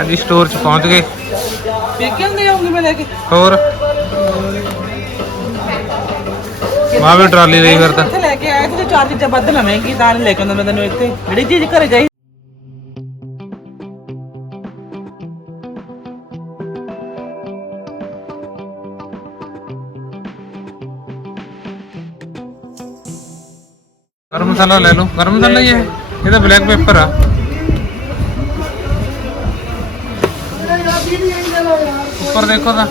ਅੱਜ ਸਟੋਰ 'ਚ ਪਹੁੰਚ ਗਏ। ਪੇਕੇ ਹੁੰਦੇ ਆਉਂਗੀ ਮੈਂ ਲੈ ਕੇ? ਹੋਰ? ਮਾਂ ਵੀ ਟਰਾਲੀ ਲਈ ਫਿਰਦਾ। ਇੱਥੇ ਲੈ ਕੇ ਆਏ ਤੇ ਚਾਰ ਚੀਜ਼ਾਂ ਵੱਧ ਲਵੇਂਗੀ ਤਾਂ ਲੈ ਕੇ ਆਉਂਦਾ ਮੈਂ ਤੈਨੂੰ ਇੱਥੇ। ਜਿਹੜੀ ਚੀਜ਼ ਘਰੇ ਜਾਈ ਗਰਮ ਮਸਾਲਾ ਲੈ ਲਓ। ਗਰਮ ਮਸਾਲਾ ਹੀ ਹੈ। ਇਹ ਤਾਂ ਬਲੈਕ ਪੇਪਰ ਆ। ਉੱਪਰ ਦੇਖੋ ਤਾਂ।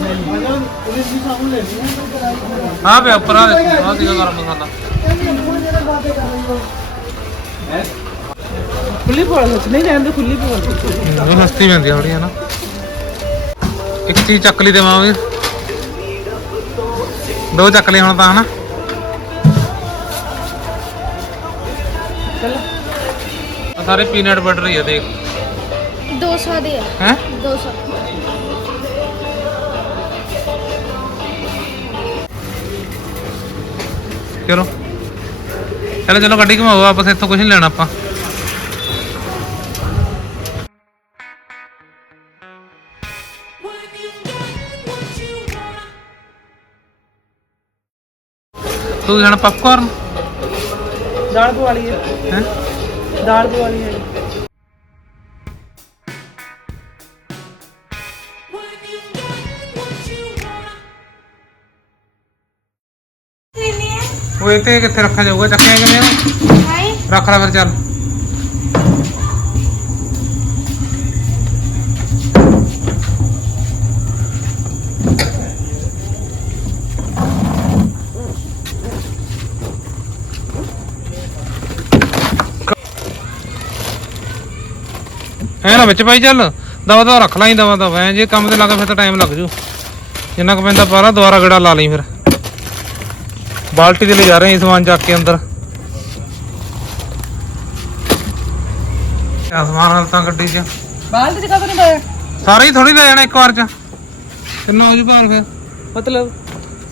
ਹਾਂ ਪਿਆ ਉੱਪਰ ਆ ਦੇਖੋ ਆ ਸੀਗਾ ਗਰਮ ਮਸਾਲਾ। ਖੁੱਲੀ ਪੋਲ ਵਿੱਚ ਨਹੀਂ ਜਾਂਦੇ ਖੁੱਲੀ ਪੋਲ ਉਹ ਸਸਤੀ ਪੈਂਦੀ ਆ ਥੋੜੀ ਹੈ ਨਾ। ਇੱਕ ਚੀਜ਼ ਚੱਕ ਲਈ ਦੇਵਾਂ ਵੀ। ਦੋ ਚੱਕ ਲਈ ਹੁਣ ਤਾਂ ਹਨਾ ਸਾਰੇ ਪੀਨਟ ਬਟਰ ਹੀ ਆ ਦੇਖ। 200 ਦੇ ਆ। ਹੈ? 200 ਚਲੋ। ਚਲੋ ਚਲੋ ਗੱਡੀ ਘਮਾਓ ਆਪਸ ਇੱਥੋਂ ਕੁਝ ਨਹੀਂ ਲੈਣਾ ਆਪਾਂ। ਤੂੰ ਜਾਣਾ ਪਪਕਾਰਨ ਦਾਲ ਪਵਾਲੀ ਹੈ ਹੈ? ਦਾਲ ਪਵਾਲੀ ਹੈ ਉਹ ਇਹ ਤੇ ਕਿੱਥੇ ਰੱਖਿਆ ਜਾਊਗਾ? ਚੱਕਿਆ ਕਿਵੇਂ? ਹਾਈ ਰੱਖ ਲੈ ਫਿਰ ਚੱਲ। ਐ ਨਾ ਵਿੱਚ ਪਾਈ ਚੱਲ। ਦਵਾ ਦਵਾ ਰੱਖ ਲਈ ਦਵਾ ਦਵਾ ਐ ਜੇ ਕੰਮ ਤੇ ਲੱਗਾ ਫਿਰ ਤਾਂ ਟਾਈਮ ਲੱਗ ਜੂ। ਜਿੰਨਾ ਕੁ ਪੈਂਦਾ ਪਾਰਾ ਦੁਬਾਰਾ ਗੜਾ ਲਾ ਲਈ ਫਿਰ। ਬਾਲਟੀ ਦੇ ਲੈ ਜਾ ਰਹੇ ਹਾਂ ਸਮਾਨ ਚੱਕ ਕੇ ਅੰਦਰ। ਆ ਸਮਾਨ ਹਾਲ ਤਾਂ ਗੱਡੀ 'ਚ। ਬਾਹਰ ਤੇ ਕਦੋਂ ਨਹੀਂ ਪਾਇਆ? ਸਾਰੇ ਹੀ ਥੋੜੀ ਲੈ ਜਾਣਾ ਇੱਕ ਵਾਰ 'ਚ। ਕਿੰਨਾ ਹੋ ਜੂ ਭਾਰ ਫਿਰ। ਮਤਲਬ?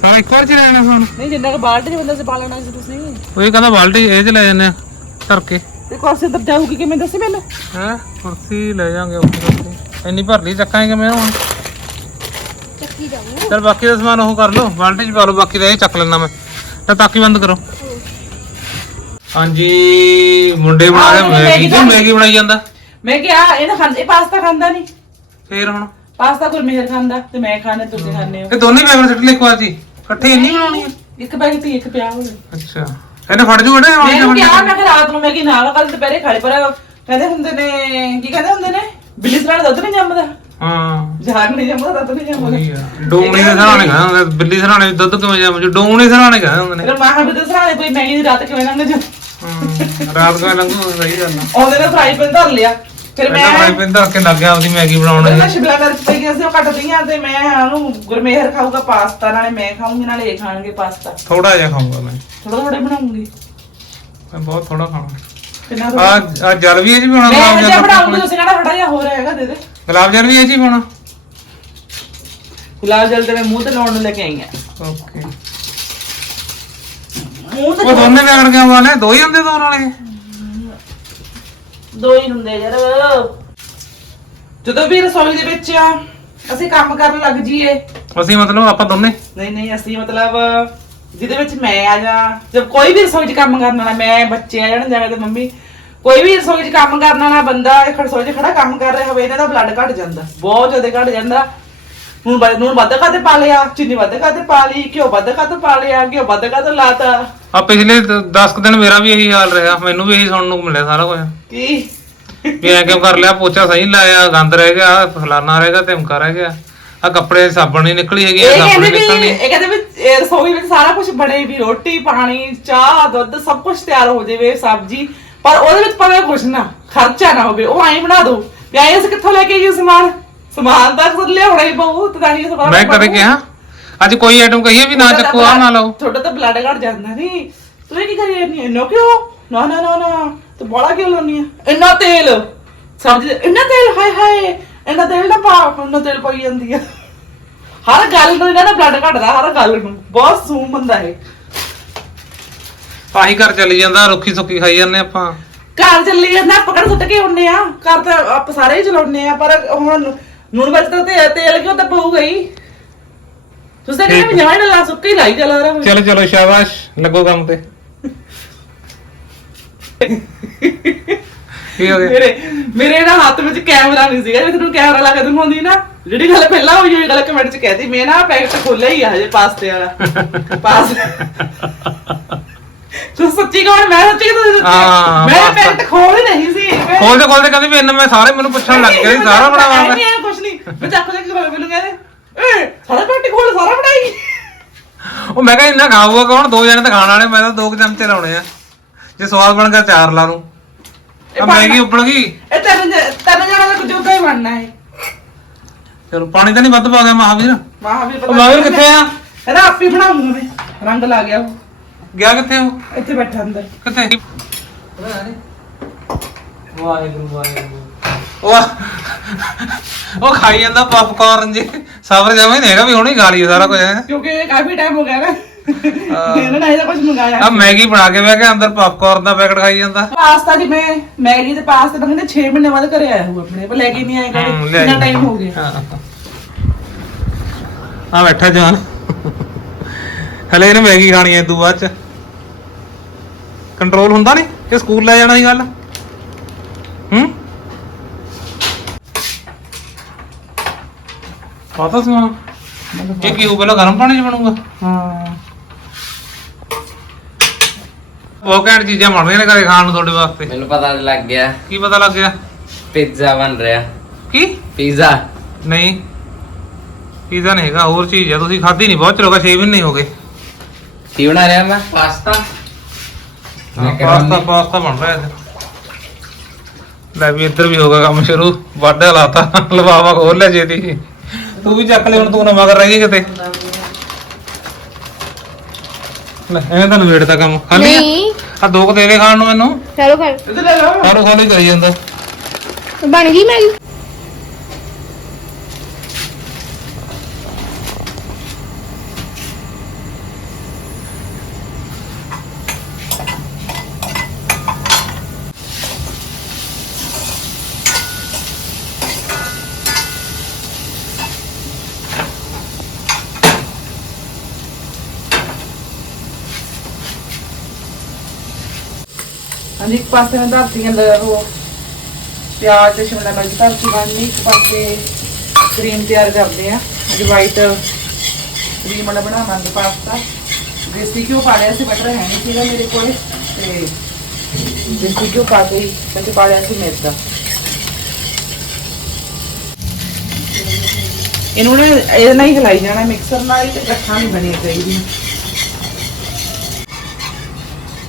ਸਾਰਾ ਇੱਕ ਵਾਰ 'ਚ ਲੈ ਜਾਣਾ ਸਮਾਨ। ਨਹੀਂ ਜਿੰਨਾ ਕਿ ਬਾਲਟੀ ਚ ਬੰਦਾ ਸੇ ਪਾ ਲੈਣਾ ਸੀ ਤੁਸੀਂ। ਉਹ ਇਹ ਕਹਿੰਦਾ ਬਾਲਟੀ ਇਹ 'ਚ ਲੈ ਜਾਂਦੇ ਆ ਧਰ ਕੇ। ਤੇ ਕੁਰਸੀ ਤੇ ਜਾਊਗੀ ਕਿਵੇਂ ਦੱਸੀ ਮੈਨੂੰ? ਹੈ? ਕੁਰਸੀ ਲੈ ਜਾਾਂਗੇ ਉੱਥੇ ਉੱਥੇ ਇੰਨੀ ਭਰ ਲਈ ਚੱਕਾਂਗੇ ਮੈਂ ਹੁਣ? ਚੱਕੀ ਜਾਊ ਚਲ ਬਾਕੀ ਦਾ ਸਮਾਨ ਉਹ ਕਰ ਲਓ ਬਾਲਟੀ 'ਚ ਪਾ ਲਓ ਬਾਕੀ ਦਾ ਇਹ ਚੱਕ ਲੈਣਾ ਮੈਂ। ਤਾਂ ਤਾਕੀ ਬੰਦ ਕਰੋ। ਹਾਂਜੀ ਮੁੰਡੇ ਬਣਾ ਰਹੇ ਮੈਗੀ। ਕਿਉਂ ਮੈਗੀ ਬਣਾਈ ਜਾਂਦਾ? ਮੈਂ ਕਿਹਾ ਇਹ ਤਾਂ ਖਾਂਦਾ ਪਾਸਤਾ ਖਾਂਦਾ ਨਹੀਂ। ਫੇਰ ਹੁਣ? ਪਾਸਤਾ ਗੁਰਮੇਹਰ ਖਾਂਦਾ ਤੇ ਮੈਂ ਖਾਣੇ ਤੁਸੀਂ ਖਾਣੇ ਹੋ। ਇਹ ਦੋਨੇ ਪੈਕਟ ਸਿੱਟ ਲੈ ਇੱਕ ਵਾਰ ਜੀ। ਇਕੱਠੇ ਇੰਨੀ ਬਣਾਉਣੀ? ਇੱਕ ਬੈਗ ਤੇ ਇੱਕ ਪਿਆ ਹੋਵੇ। ਅੱਛਾ। ਇਹਨੇ ਫੜ ਜੂ ਇਹਨੇ ਮੈਂ ਕਿਹਾ ਮੈਂ ਕਿਹਾ ਰਾਤ ਨੂੰ ਮੈਂ ਕਿ ਨਾਲ ਕੱਲ ਦੁਪਹਿਰੇ ਖਾਲੇ ਪਰ ਕਹਿੰਦੇ ਹੁੰਦੇ ਨੇ ਕੀ ਕਹਿੰਦੇ ਹੁੰਦੇ ਨੇ? ਬਿੱਲੀ ਸਰਾਣੇ ਦੁੱਧ ਨਹੀਂ ਜੰਮਦਾ। ਹਾਂ। ਜਹਾਨ ਨਹੀਂ ਜੰਮਦਾ ਦੁੱਧ ਨਹੀਂ ਜੰਮਦਾ ਉਹੀ ਆ। ਡੋਂਗਣੀ ਦੇ ਸਰਾਣੇ ਕਹਿੰਦੇ ਹੁੰਦੇ ਬਿੱਲੀ ਸਰਾਣੇ ਦੁੱਧ ਕਿਵੇਂ ਜਾਮ ਜੂ ਡੋਂਗਣੀ ਸਰਾਣੇ ਕਹਿੰਦੇ ਹੁੰਦੇ ਨੇ। ਫਿਰ ਮਾਂ ਵੀ ਸਰਾਣੇ ਕੋਈ ਮੈਗੀ ਦੀ ਰਾਤ ਕਿਵੇਂ ਲੰਘ ਜਾ ਹਾਂ ਰਾਤ ਕਾ ਲੰਘੂ? ਸਹੀ ਗੱਲ ਆ। ਉਹਦੇ ਨਾਲ ਫਰਾਈ ਪੈਨ ਧਰ ਲਿਆ। ਫਿਰ ਮੈਂ ਪਹਿਲਾਂ ਫਰਾਈ ਪੈਨ ਧਰ ਕੇ ਲੱਗ ਗਿਆ ਆਪਦੀ ਮੈਗੀ ਬਣਾਉਣ ਉਹਦੇ ਨਾਲ ਸ਼ਿਮਲਾ ਮਿਰਚ ਪਈ ਗਿਆ ਸੀ ਉਹ ਕੱਟਦੀਆਂ ਤੇ ਮੈਂ ਉਹਨੂੰ ਗੁਰਮੇਹਰ ਖਾਊਗਾ ਪਾਸਤਾ ਨਾਲੇ ਮੈਂ ਖਾਊਂਗੀ ਨਾਲੇ ਇਹ ਖਾਣਗੇ ਪਾਸਤਾ। ਥੋੜਾ ਜਿਹਾ ਖਾਊਂਗਾ ਮੈਂ। ਥੋੜਾ ਥੋੜਾ ਬਣਾਉਂਗੀ ਮੈਂ ਬਹੁਤ ਥੋੜਾ ਖਾਣਾ ਕਿੰਨਾ ਆ ਆ ਜਲ ਵੀ ਇਹ ਜੀ ਵੀ ਹੋਣਾ ਮੈਂ ਗੁਲਾਬ ਜੇ ਤੁਸੀਂ ਕਹਿੰਦਾ ਥੋੜਾ ਜਿਹਾ ਹੋਰ ਹੈਗਾ ਦੇ ਦੇ। ਗੁਲਾਬ ਜਾਮੁਨ ਵੀ ਇਹ ਜੀ ਪਾਉਣਾ। ਗੁਲਾਬ ਜਲ ਤੇ ਮੈਂ ਮੂੰਹ ਤੇ ਲਾਉਣ ਨੂੰ ਲੈ ਕੇ ਆਈ ਆ ਓਕੇ। ਮੂੰਹ ਤੇ ਉਹ ਦੋਨੇ ਪੈਕਟ ਕਿਉਂ ਵਾਲੇ ਦੋ ਹੀ ਹੁੰਦੇ ਦੋ ਨਾਲੇ ਦੋ ਹੀ ਹੁੰਦੇ ਯਾਰ। ਜਦੋਂ ਵੀ ਰਸੋਈ ਦੇ ਵਿੱਚ ਅਸੀਂ ਕੰਮ ਕਰਨ ਲੱਗ ਜਾਈਏ। ਅਸੀਂ ਮਤਲਬ ਆਪਾਂ ਦੋਨੇ? ਨਹੀਂ ਨਹੀਂ ਅਸੀਂ ਮਤਲਬ ਜਿਹਦੇ ਵਿੱਚ ਮੈਂ ਆ ਜਾ ਜਦ ਕੋਈ ਵੀ ਰਸੋਈ 'ਚ ਕੰਮ ਕਰਨ ਵਾਲਾ ਮੈਂ ਬੱਚੇ ਆ ਜਾਣ ਜਾਵੇ ਤੇ ਮੰਮੀ ਕੋਈ ਵੀ ਰਸੋਈ 'ਚ ਕੰਮ ਕਰਨ ਵਾਲਾ ਬੰਦਾ ਇੱਕ ਰਸੋਈ 'ਚ ਖੜਾ ਕੰਮ ਕਰ ਰਿਹਾ ਹੋਵੇ ਇਹਨਾਂ ਦਾ ਬਲੱਡ ਘਟ ਜਾਂਦਾ ਬਹੁਤ ਜ਼ਿਆਦਾ ਘਟ ਜਾਂਦਾ। ਹੁਣ ਬ- ਨੂਣ ਵੱਧ ਕਾਤੇ ਪਾ ਲਿਆ ਚੀਨੀ ਵੱਧ ਕਾਤੇ ਪਾ ਲਈ ਘਿਓ ਵੱਧ ਕਾਤੇ ਪਾ ਲਿਆ ਘਿਓ ਵੱਧ ਕਾਤੇ ਲਾਤਾ। ਆ ਪਿਛਲੇ 10 ਦਿਨ ਮੇਰਾ ਵੀ ਇਹੀ ਹਾਲ ਰਿਹਾ ਮੈਨੂੰ ਵੀ ਇਹੀ ਸੁਣਨ ਨੂੰ ਮਿਲਿਆ ਸਾਰਾ ਕੁਝ ਕੀ? ਵੀ ਐ ਕਿਉਂ ਕਰ ਲਿਆ ਪੋਚਾ ਸਹੀ ਨੀ ਲਾਇਆ ਗੰਦ ਰਹਿ ਗਿਆ ਫਲਾਨਾ ਰਹਿ ਗਿਆ ਧਮਕਾ ਰਹਿ ਗਿਆ। ਆ ਕੱਪੜੇ ਸਾਬਣ ਨਹੀਂ ਨਿਕਲੀ ਹੈਗੀ ਇਹ ਸਾਬਣ ਕਹਿੰਦੇ ਨਹੀਂ ਵੀ ਨਿਕਲਣੀ ਇਹ ਕਹਿੰਦੇ ਵੀ ਇਹ ਰਸੋਈ ਵਿੱਚ ਸਾਰਾ ਕੁਝ ਬਣੇ ਵੀ ਰੋਟੀ ਪਾਣੀ ਚਾਹ ਦੁੱਧ ਸਭ ਕੁਝ ਤਿਆਰ ਹੋ ਜਾਵੇ ਸਬਜ਼ੀ। ਪਰ ਉਹਦੇ ਵਿੱਚ ਪਵੇ ਕੁਝ ਨਾ ਖਰਚਾ ਨਾ ਹੋਵੇ ਉਹ ਐਂ ਬਣਾ ਦੋ ਵੀ ਐਂ ਅਸੀਂ ਕਿੱਥੋਂ ਲੈ ਕੇ ਆਈਏ ਸਮਾਨ? ਸਮਾਨ ਤਾਂ ਅਕਸਰ ਲਿਆਉਣਾ ਹੀ ਪਊ ਤੇ ਤਾਂ ਹੀ ਸਮਾਨ ਮੈਂ ਕਦੇ ਕਿਹਾ ਅੱਜ ਕੋਈ ਆਈਟਮ ਕਹੀਏ ਵੀ ਨਾ ਚੱਕੋ ਆ ਨਾ ਲਓ। ਤੁਹਾਡਾ ਤਾਂ ਬਲੱਡ ਘਟ ਜਾਂਦਾ ਨਹੀਂ ਤੂੰ ਇਹ ਕੀ ਕਰੀ ਜਾਂਦੀ ਇੰਨਾ ਕਿਉਂ? ਨਾ ਨਾ ਨਾ ਨਾ ਤੂੰ ਬੜਾ ਕਿਉਂ ਲਾਉਣੀ ਆ? ਇੰਨਾ ਤੇਲ। ਚ ਇੰਨਾ ਤੇਲ ਹਾਏ ਹਾਏ। ਇੰਨਾ ਤੇਲ ਨਾ ਪਾ ਇੰਨਾ ਤੇਲ ਪਾਈ ਜਾਂਦੀ ਆ। ਹਰ ਗੱਲ ਨੂੰ ਇਹਨਾਂ ਦਾ ਬਲੱਡ ਘਟਦਾ ਹਰ ਗੱਲ ਨੂੰ। ਬਹੁਤ ਸੂਮ ਬੰਦਾ ਹੈ ਆਹੀ ਘਰ ਚੱਲੀ ਜਾਂਦਾ ਰੁੱਖੀ ਸੁੱਕੀ ਖਾਈ ਜਾਂਦੇ ਆਪਾਂ। ਘਰ ਚੱਲੀ ਜਾਂਦਾ ਆਪਾਂ ਕਿਹੜਾ ਸੁੱਟ ਕੇ ਆਉਨੇ ਆ ਘਰ ਤਾਂ ਆਪਾਂ ਸਾਰੇ ਹੀ ਚਲਾਉਨੇ ਆ ਪਰ ਹੁਣ ਨੂਣ ਵਿੱਚ ਤਾਂ ਤੇ ਤੇਲ ਕਿਉਂ ਤਾਂ ਪਊਗਾ ਹੀ? ਤੁਸੀਂ ਤਾਂ ਕਹਿੰਦੇ ਵੀ ਜਾਣ ਲਾ ਸੁੱਕਾ ਹੀ ਲਾਈ ਚਲਾ ਰਿਹਾ ਚਲੋ ਚਲੋ ਸ਼ਾਬਾਸ਼। ਲੱਗੋ ਕੰਮ ਤੇ। ਕੀ ਹੋ ਗਿਆ? ਮੇਰੇ ਮੇਰੇ ਨਾ ਹੱਥ ਵਿੱਚ ਕੈਮਰਾ ਨਹੀਂ ਸੀਗਾ ਜੇ ਤੈਨੂੰ ਕੈਮਰਾ ਲਾ ਕੇ ਦਿਖਾਉਂਦੀ ਨਾ ਜਿਹੜੀ ਗੱਲ ਪਹਿਲਾਂ ਹੋਈ ਹੋਈ ਗੱਲ ਕਮੈਂਟ ਚ ਕਹਿਤੀ ਮੈਂ ਨਾ ਪੈਕਟ ਖੋਲਿਆ ਹੀ ਆ ਹਜੇ ਪਾਸਤੇ ਵਾਲਾ। ਪਾਸ ਤੂੰ ਸੱਚੀ ਕਹਣ ਮੈਂ ਸੱਚੀ ਤੂੰ ਸੱਚੀ ਮੈਂ। ਪੈਕਟ ਖੋਲ ਹੀ ਨਹੀਂ ਸੀ ਮੈਂ- ਖੋਲਦੇ ਖੋਲਦੇ ਕਹਿੰਦੇ ਵੀ ਇਹਨਾਂ ਮੈਂ ਸਾਰੇ ਮੈਨੂੰ ਪੁੱਛਣ ਲੱਗ ਗਏ ਵੀ ਸਾਰਾ ਬਣਾਵਾਂਗਾ। ਨਹੀਂ ਐ ਕੁਛ ਨਹੀਂ। ਮੈਂ ਚੱਕ ਚੱਕ ਕੇ ਮੈਨੂੰ ਕਹਿੰਦੇ ਏ ਸਾਰਾ ਪੈਕਟ ਖੋਲ ਸਾਰਾ ਬਣਾਈ? ਉਹ ਮੈਂ ਕਿਹਾ ਇੰਨਾ ਖਾਊਗਾ ਕੌਣ? ਦੋ ਜਣੇ ਤਾਂ ਖਾਣ ਵਾਲੇ ਮੈਂ ਤਾਂ ਦੋ ਕੁ ਚਮਚੇ ਲਾਉਣੇ ਆ। ਜੇ ਸਵਾਦ ਬਣ ਗਿਆ ਚਾਰ ਲਾ ਲੂੰ ਆ ਮੈਗੀ ਉੱਬਲ ਗਈ? ਇਹ ਤੈਨੂੰ ਤੈਨੂੰ ਜਾਣਾ ਕੁਝ ਉੱਦਾਂ ਹੀ ਬਣਨਾ ਹੈ ਚਲੋ ਪਾਣੀ ਤਾਂ ਨਹੀਂ ਵੱਧ ਪਾ ਗਿਆ ਮਹਾਵੀਰ। ਮਹਾਵੀਰ ਉਹ ਮਹਾਵੀਰ ਕਿੱਥੇ ਆ? ਇਹਦਾ ਆਪੇ ਬਣਾਉਂਗਾ ਮੈਂ। ਰੰਗ ਲਾ ਗਿਆ ਉਹ। ਗਿਆ ਕਿੱਥੇ ਉਹ? ਇੱਥੇ ਬੈਠਾ ਅੰਦਰ। ਕਿੱਥੇ? ਵਾਹਿਗੁਰੂ ਵਾਹਿਗੁਰੂ। ਉਹ ਉਹ ਖਾਈ ਜਾਂਦਾ ਪਪਕਾਰਨ ਜੀ। ਸਬਰ ਜਾਵੇਂ ਨਹੀਂ ਹੈਗਾ ਵੀ ਹੁਣੇ ਖਾ ਸਾਰਾ ਕੁਝ ਹੈ। ਕਿਉਂਕਿ ਇਹ ਕਾਫੀ ਟਾਈਮ ਹੋ ਗਿਆ ਨਾ। ਇਹਨਾਂ ਨੇ ਇਹਦਾ ਕੁਝ ਮੰਗਾਇਆ ਆ ਮੈਗੀ ਬਣਾ ਕੇ ਬਹਿ ਕੇ ਅੰਦਰ ਪਪਕਾਰਨ ਦਾ ਪੈਕਟ ਖਾਈ ਜਾਂਦਾ। ਪਾਸਤਾ ਜਿਵੇਂ ਮੈਗੀ ਤੇ ਪਾਸਤਾ ਤਾਂ ਕਹਿੰਦੇ 6 ਮਹੀਨੇ ਬਾਅਦ ਘਰੇ ਆਇਆ ਹੋਊ ਆਪਣੇ ਪਰ ਲੈ ਕੇ ਨਹੀਂ ਆਏ ਹਮ, ਲੈ। ਟਾਈਮ ਹੋ ਗਿਆ। ਆ ਬੈਠਾ ਜਾਨ। ਹਲੇ ਇਹਨੇ ਮੈਗੀ ਖਾਣੀ ਐ ਤੂੰ ਬਾਅਦ ਚ। ਕੰਟਰੋਲ ਹੁੰਦਾ ਨਹੀਂ ਇਹ ਸਕੂਲ ਲੈ ਜਾਣਾ ਸੀ ਗੱਲ ਹੂੰ? ਪਤਾ ਸੀ ਮੈਨੂੰ ਇਹ ਕੀ ਹੋ ਪਹਿਲਾਂ ਗਰਮ ਪਾਣੀ ਚ ਬਣੂਗਾ? ਹਾਂ। ਬਹੁਤ ਘੈਂਟ ਚੀਜ਼ਾਂ ਬਣ ਰਹੀਆਂ ਨੇ ਘਰੇ ਖਾਣ ਨੂੰ ਤੁਹਾਡੇ ਵਾਸਤੇ। ਮੈਨੂੰ ਪਤਾ ਲੱਗ ਗਿਆ। ਕੀ ਪਤਾ ਲੱਗ ਗਿਆ? ਪੀਜ਼ਾ ਬਣ ਰਿਹਾ। ਕੀ? ਪੀਜ਼ਾ ਨਹੀਂ। ਪੀਜ਼ਾ ਨਹੀਂ ਹੈਗਾ ਹੋਰ ਚੀਜ਼ ਆ। ਤੁਸੀਂ ਖਾਧੀ ਨਹੀਂ ਬਹੁਤ ਚਿਰ ਹੋ ਗਿਆ 6 ਮਹੀਨੇ ਹੋ ਗਏ। ਕੀ ਬਣਾ ਰਿਹਾ ਮੈਂ? ਪਾਸਤਾ? ਪਾਸਤਾ ਪਾਸਤਾ ਬਣ ਰਿਹਾ ਹੈ ਲੈ ਵੀ ਇੱਧਰ ਵੀ ਹੋਗਾ ਕੰਮ ਸ਼ੁਰੂ। ਵਾਢਾ ਲਾਤਾ ਲਵਾਵਾ ਖੋਲ ਲਿਆ ਜੇਦੀ ਤੂੰ ਵੀ ਚੱਕ ਲੈ ਹੁਣ ਤੂੰ ਨਾ ਮਗਰ ਰਹਿ ਗਈ ਕਿਤੇ। ਲੈ ਐਵੇਂ ਤਾਂ ਨਵੇੜਦਾ ਕੰਮ। ਖਾਲੀ ਆ? ਨਹੀਂ। ਆ ਦੋ ਕੁ ਦੇ ਦੇ ਖਾਣ ਨੂੰ ਮੈਨੂੰ। ਚਲੋ ਕਰ ਇਹਦੇ ਲੈ ਲਓ। ਸਾਰੂ ਖਾਲੀ ਕਰੀ ਜਾਂਦਾ। ਬਣ ਗਈ ਮੈਗੀ ਹਾਂਜੀ, ਇੱਕ ਪਾਸੇ ਮੈਂ ਧਰਤੀਆਂ ਉਹ ਪਿਆਜ਼ ਤੇ ਸ਼ਿਮਲਾ ਮਿਰਚ ਧਰਤੀ ਬਣਨੀ, ਇੱਕ ਪਾਸੇ ਕਰੀਮ ਤਿਆਰ ਕਰਦੇ ਆ ਅੱਜ ਵਾਈਟ ਕਰੀਮ ਵਾਲਾ ਬਣਾਵਾਂਗੇ ਪਾਸਤਾ। ਦੇਸੀ ਘਿਓ ਪਾ ਲਿਆ ਸੀ ਬਟਰ ਹੈ ਨਹੀਂ ਸੀਗਾ ਮੇਰੇ ਕੋਲ। ਤੇ ਦੇਸੀ ਘਿਓ ਪਾ ਕੇ ਤੇ ਪਾ ਲਿਆ ਸੀ ਮੈਦਾ ਇਹਨੂੰ ਨਾ, ਇਹਦੇ ਨਾਲ ਹੀ ਹਿਲਾਈ ਜਾਣਾ ਮਿਕਸਰ ਨਾਲ ਹੀ ਤੇ ਇਕੱਠਾ ਨਹੀਂ ਬਣੀ ਚਾਹੀਦੀ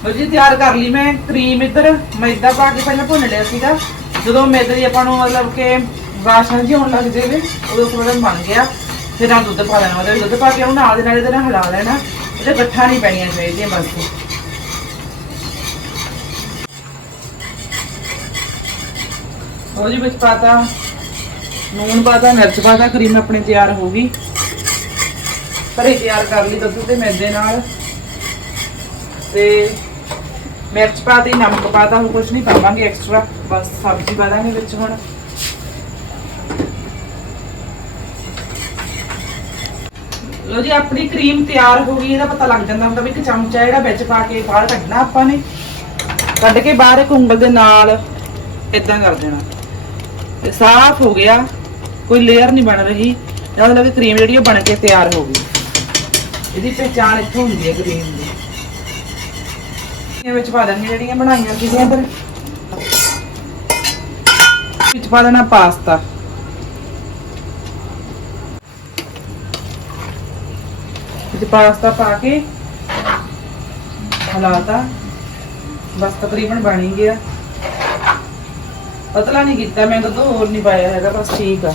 ਲੋ ਜੀ, ਤਿਆਰ ਕਰ ਲਈ ਮੈਂ ਕਰੀਮ ਇੱਧਰ। ਮੈਦਾ ਪਾ ਕੇ ਪਹਿਲਾਂ ਭੁੰਨ ਲਿਆ ਸੀਗਾ। ਜਦੋਂ ਮੈਦੇ ਦੀ ਆਪਾਂ ਨੂੰ ਮਤਲਬ ਕਿ ਵਾਸ਼ਨਾ ਜੀ ਹੋਣ ਲੱਗ ਜਾਵੇ, ਉਦੋਂ ਥੋੜਾ ਬਣ ਗਿਆ। ਫਿਰ ਨਾਲ ਦੁੱਧ ਪਾ ਲੈਣਾ ਉਹਦੇ ਦੁੱਧ ਪਾ ਕੇ ਉਹਨੂੰ ਨਾਲ ਦੇ ਨਾਲ ਇਹਦੇ ਨਾਲ ਹਿਲਾ ਲੈਣਾ। ਇਹਦੇ ਗੱਠਾਂ ਨਹੀਂ ਪੈਣੀਆਂ ਚਾਹੀਦੀਆਂ ਬਸ। ਉਹ ਵਿੱਚ ਪਾਤਾ ਨੂਨ ਪਾਤਾ ਮਿਰਚ ਪਾਤਾ ਕਰੀਮ ਆਪਣੀ ਤਿਆਰ ਹੋ ਗਈ। ਘਰੇ ਤਿਆਰ ਕਰ ਲਈ ਦੁੱਧ ਤੇ ਮੈਦੇ ਨਾਲ। ਤੇ ਮਿਰਚ ਪਾ ਪਾਤੀ ਨਮਕ ਪਾਤਾ ਹੁਣ ਕੁਝ ਨਹੀਂ ਪਾਵਾਂਗੇ ਐਕਸਟਰਾ ਬਸ ਸਬਜ਼ੀ ਪਾ ਦਾਂਗੇ ਵਿੱਚ ਹੁਣ। ਲੋ ਜੀ, ਆਪਣੀ ਕਰੀਮ ਤਿਆਰ ਹੋ ਗਈ, ਇਹਦਾ ਪਤਾ ਲੱਗ ਜਾਂਦਾ ਹੁੰਦਾ ਵੀ ਇੱਕ ਚਮਚਾ ਜਿਹੜਾ ਵਿੱਚ ਪਾ ਕੇ ਬਾਹਰ ਕੱਢਣਾ ਆਪਾਂ ਨੇ। ਕੱਢ ਕੇ ਬਾਹਰ ਇੱਕ ਉਂਗਲ ਦੇ ਨਾਲ ਇਦਾਂ ਕਰ ਦੇਣਾ। ਤੇ ਸਾਫ਼ ਹੋ ਗਿਆ, ਕੋਈ ਲੇਅਰ ਨਹੀਂ ਬਣ ਰਹੀ, ਇਹਦਾ ਮਤਲਬ ਕਿ ਕਰੀਮ ਜਿਹੜੀ ਉਹ ਬਣ ਕੇ ਤਿਆਰ ਹੋ ਗਈ। ਇਹਦੀ ਪਹਿਚਾਣ ਇੱਥੋਂ ਹੁੰਦੀ ਹੈ ਕਰੀਮ ਦੀ। ਇਹ ਵਿੱਚ ਪਾ ਦਾਂਗੇ ਜਿਹੜੀਆਂ ਬਣਾਈਆਂ ਸੀਗੀਆਂ ਇੱਧਰ ਵਿੱਚ ਪਾ ਦੇਣਾ ਪਾਸਤਾ। ਵਿੱਚ ਪਾਸਤਾ ਪਾ ਕੇ ਹਲਾਤਾ। ਬਸ ਤਕਰੀਬਨ ਬਣ ਹੀ ਗਿਆ। ਪਤਲਾ ਨਹੀਂ ਕੀਤਾ, ਮੈਂ ਤਾਂ ਹੋਰ ਨਹੀਂ ਪਾਇਆ ਹੈਗਾ, ਬਸ ਠੀਕ ਆ।